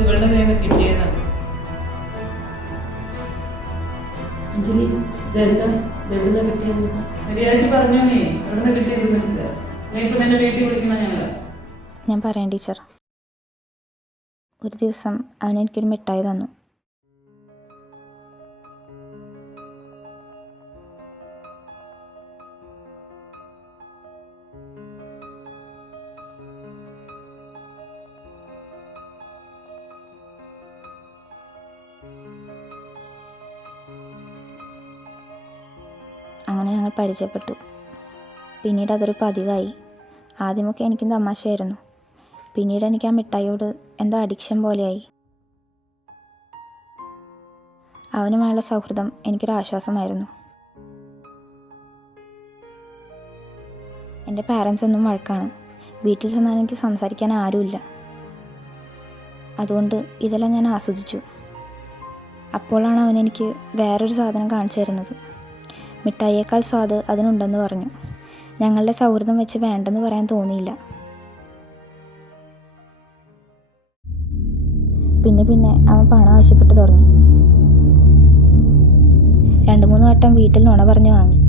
ഇവളുടെ കയ്യിൽ അഞ്ജലി ഇതെന്താ? മര്യാദയ്ക്ക് പറഞ്ഞോ നീ. കിട്ടിയത് നിനക്ക്? നീ ഇപ്പൊ നിന്നെ വീട്ടിൽ വിളിക്കണം ഞങ്ങൾ. ഞാൻ പറയാം ടീച്ചർ. ഒരു ദിവസം അവൻ എനിക്കൊരു മിഠായി തന്നു. അങ്ങനെ ഞങ്ങൾ പരിചയപ്പെട്ടു. പിന്നീട് അതൊരു പതിവായി. ആദ്യമൊക്കെ എനിക്കും തമാശയായിരുന്നു. പിന്നീട് എനിക്ക് ആ മിഠായിയോട് എന്തോ അഡിക്ഷൻ പോലെയായി. അവനുമായുള്ള സൗഹൃദം എനിക്കൊരു ആശ്വാസമായിരുന്നു. എന്റെ പാരൻസ് എന്നും വഴക്കാണ്. വീട്ടിൽ ചെന്നാൽ എനിക്ക് സംസാരിക്കാൻ ആരുമില്ല. അതുകൊണ്ട് ഇതെല്ലാം ഞാൻ ആസ്വദിച്ചു. അപ്പോഴാണ് അവൻ എനിക്ക് വേറൊരു സാധനം കാണിച്ചു തരുന്നത്. മിഠായിയേക്കാൾ സ്വാദ് അതിനുണ്ടെന്ന് പറഞ്ഞു. ഞങ്ങളുടെ സൗഹൃദം വെച്ച് വേണ്ടെന്ന് പറയാൻ തോന്നിയില്ല. പിന്നെ പിന്നെ അവൻ പണം ആവശ്യപ്പെട്ട് തുടങ്ങി. രണ്ട് മൂന്ന് വട്ടം വീട്ടിൽ നുണ പറഞ്ഞു വാങ്ങി.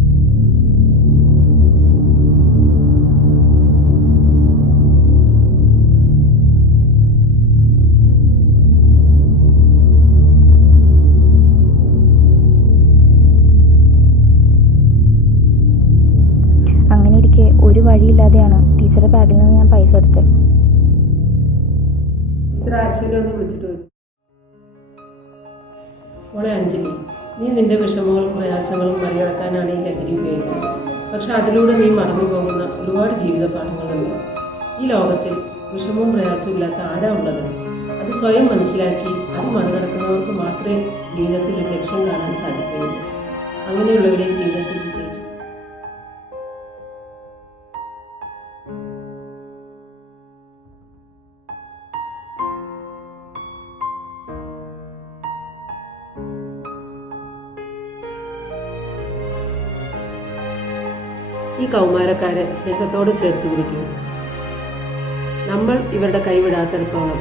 ഒരു വഴിയില്ലാതെയാണ് ടീച്ചറെ ബാഗിൽ നിന്ന് ഞാൻ പൈസ എടുത്തത്. അഞ്ജലി നീ നിന്റെ വിഷമങ്ങളും പ്രയാസങ്ങളും മറികടക്കാനാണ് ഈ ലഹരി ഉപയോഗിക്കുന്നത്. പക്ഷെ അതിലൂടെ നീ മറന്നു പോകുന്ന ഒരുപാട് ജീവിത പാഠങ്ങളുണ്ട് ഈ ലോകത്തിൽ വിഷമവും പ്രയാസവും ഇല്ലാത്ത ആരാ ഉള്ളത്? അത് സ്വയം മനസ്സിലാക്കി അത് മറികടക്കുന്നവർക്ക് മാത്രമേ ജീവിതത്തിൽ ഒരു ലക്ഷ്യം കാണാൻ സാധിക്കുകയുള്ളൂ. അങ്ങനെയുള്ളവരെ ജീവിതത്തിൽ വിജയിച്ചു ഈ കൗമാരക്കാരെ സ്നേഹത്തോട് ചേർത്ത് പിടിക്കൂ. നമ്മൾ ഇവരുടെ കൈവിടാത്തിടത്തോളം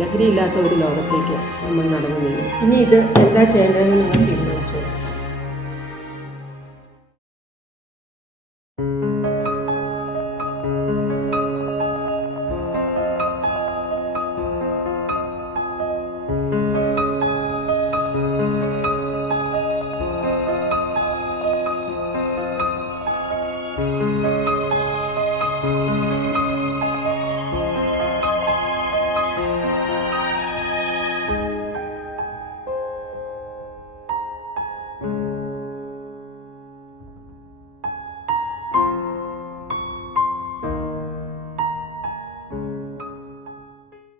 ലഹരിയില്ലാത്ത ഒരു ലോകത്തേക്ക് നമ്മൾ നടന്നു നീങ്ങും. ഇനി ഇത് എന്താ ചെയ്യേണ്ടതെന്ന് നിങ്ങൾ തീരുമാനിച്ചു